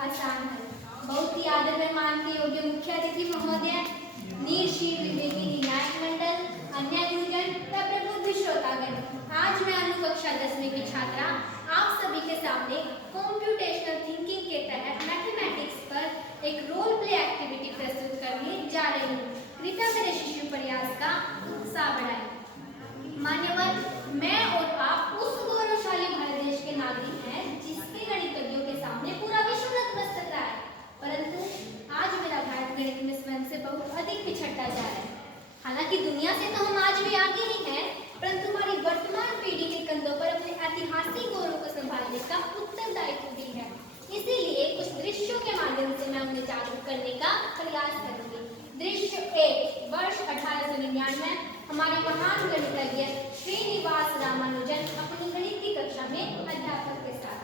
आसान है। बहुत ही आदर में मान के योग्य मुख्य अतिथि महोदय, नीरशी विवेकी नायक मंडल, अन्य गुरुजन व प्रबुद्ध श्रोतागण, आज मैं कक्षा 10वीं की छात्रा आप सभी के सामने कंप्यूटेशनल थिंकिंग के तहत मैथमेटिक्स पर एक रोल प्ले एक्टिविटी प्रस्तुत करने जा रही हूँ। कृपया मेरे शिशु प्रयास का उत्साह बढ़ाएं। मान्यवर, मैं और आप उस गौरवशाली भारत देश के नागरिक हैं जिसके गणितज्ञों के सामने पूरा विश्व नतमस्तक रहा है, परंतु आज मेरा भारत गणित में स्वयं से बहुत अधिक पिछड़ता जा रहा है। हालांकि दुनिया से तो हम आज भी आगे ही हैं, परंतु हमारी वर्तमान पीढ़ी के कंधों पर अपने ऐतिहासिक गौरव को संभालने का उत्तरदायित्व भी है। इसीलिए कुछ दृश्यों के माध्यम से मैं उन्हें जागरूक करने का प्रयास करूंगी। दृश्य 1, वर्ष 1899, हमारे महान गणितज्ञ श्रीनिवास रामानुजन अपनी गणित की कक्षा में अध्यापक के साथ।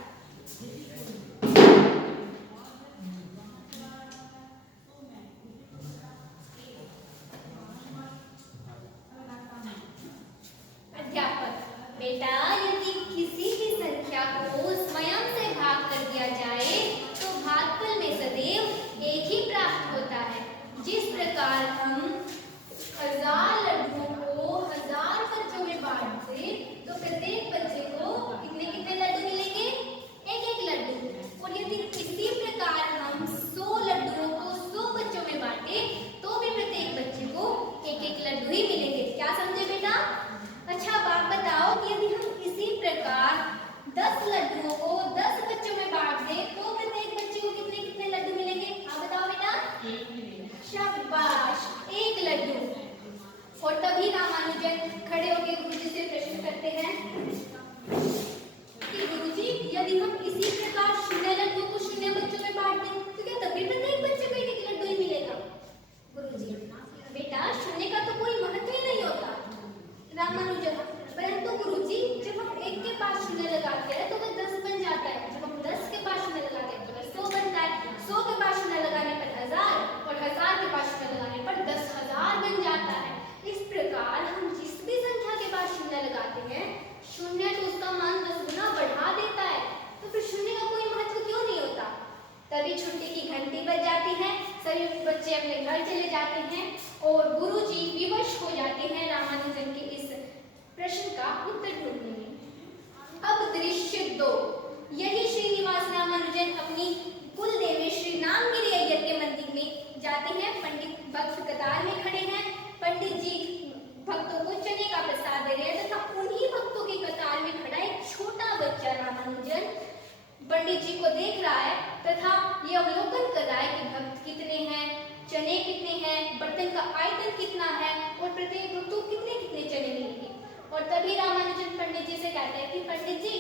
अध्यापक, बेटा यदि किसी भी संख्या को स्वयं से भाग कर दिया जाए तो भागफल में सदैव एक ही प्राप्त होता है। जिस प्रकार हम 1000 लड्डुओं को 1000 बच्चों में बांट दें तो प्रत्येक बच्चे को कितने कितने लड्डू मिलेंगे? एक एक लड्डू। और यदि इसी प्रकार हम 100 लड्डुओं को 100 बच्चों में बांटे तो भी प्रत्येक बच्चे को एक एक लड्डू ही मिलेंगे। क्या समझे बेटा? अच्छा, अब आप बताओ कि यदि हम इसी प्रकार 10 लड्डुओं को 10 बच्चों में बांट दें तो प्रत्येक बच्चे को कितने कितने लड्डू मिलेंगे? आप बताओ बेटा। शाबाश, एक लड्डू। और तभी रामानुजन खड़े होकर गुरुजी से प्रश्न करते हैं कि गुरुजी, यदि हम इसी प्रकार 0 लड्डुओं को 0 बच्चों में बांट दें तो क्या तभी प्रत्येक बच्चे को एक एक लड्डू ही मिलेगा? गुरुजी, बेटा 0 का तो कोई महत्व ही नहीं होता। रामानुजन, परंतु गुरुजी, जब हम 1 के पास 0 लगाते हैं तो वह 10 बन जाता है। जब हम 10 के पास 0 लगाते हैं तो वह 100 बनता है। 100 के पास 0 लगाने पर 1000 और 1000 के पास 0 लगाने पर 10,000 बन जाता है। इस प्रकार हम जिस भी संख्या के पास 0 लगाते हैं, 0 तो उसका मान 10 गुना बढ़ा देता है। तो फिर 0 का कोई महत्व क्यों नहीं होता? तभी छुट्टी की घंटी बज जाती है, सभी बच्चे अपने घर चले जाते हैं और गुरुजी विवश हो जाते हैं रामानुजन के इस प्रश्न का उत्तर ढूंढने में। अब दृश्य 2, यही श्रीनिवास रामानुजन अपनी कुल देवी श्री नामगिरी अय्यर के मंदिर में जाते हैं। पंडित भक्त कतार में खड़े हैं। पंडित जी भक्तों को चने का प्रसाद दे रहे हैं तथा उन्हीं भक्तों की कतार में खड़ा एक छोटा बच्चा रामानुजन पंडित जी को देख रहा है तथा ये अवलोकन कर रहा है कि भक्त कितने हैं, चने कितने हैं, बर्तन का आयतन कितना है और प्रत्येक भक्त को कितने कितने चने मिलेंगे। और तभी रामानुजन पंडित जी से कहते हैं कि पंडित जी,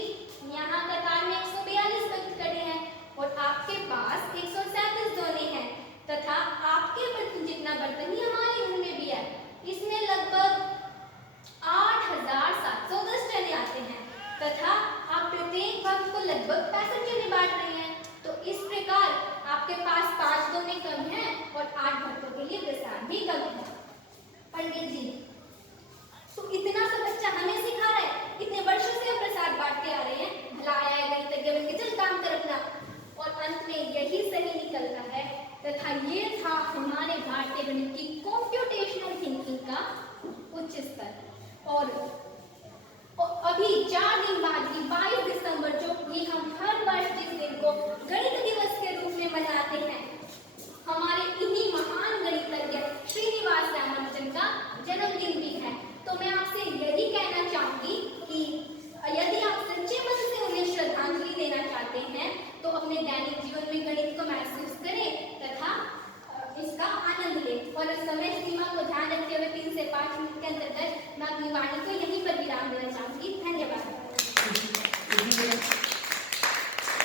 यहाँ कतार में 142 भक्त खड़े हैं और आपके पास 137 दोने हैं तथा आपके बर्तन जितना बर्तन ही हमारे घर में भी है। इसमें लगभग 8710 चने आते हैं तथा आप प्रत्येक भक्त को लगभग 65 चने बांट रहे हैं। तो इस प्रकार आपके पास 5 दोने कम हैं और 8 भक्तों के लिए प्रसाद भी कम है। पंडित जी, तो इतना सा बच्चा हमें सिखा रहा है, इतने वर्षों से हम प्रसाद बांटते आ रहे हैं, भला आया है गणितज्ञ बन के, चल काम कर अपना। और अंत में यही सही निकलता है तथा ये था हमारे भारतीय गणित की कंप्यूटेशनल थिंकिंग का उच्च स्तर। और अभी 4 दिन बाद ही 22 दिसंबर, जो कि हम हर वर्ष जिस दिन को गणित दिवस के रूप में मनाते हैं, हमारे इन्हीं महान गणितज्ञ श्रीनिवास रामानुजन का जन्मदिन भी है। तो मैं आपसे यही कहना चाहूंगी कि यदि आप सच्चे मन से उन्हें श्रद्धांजलि देना चाहते हैं तो अपने दैनिक जीवन में गणित को महसूस करें तथा इसका आनंद लें। और समय सीमा को ध्यान रखते हुए 3 से 5 मिनट के अंतर्गत मैं अपनी वाणी को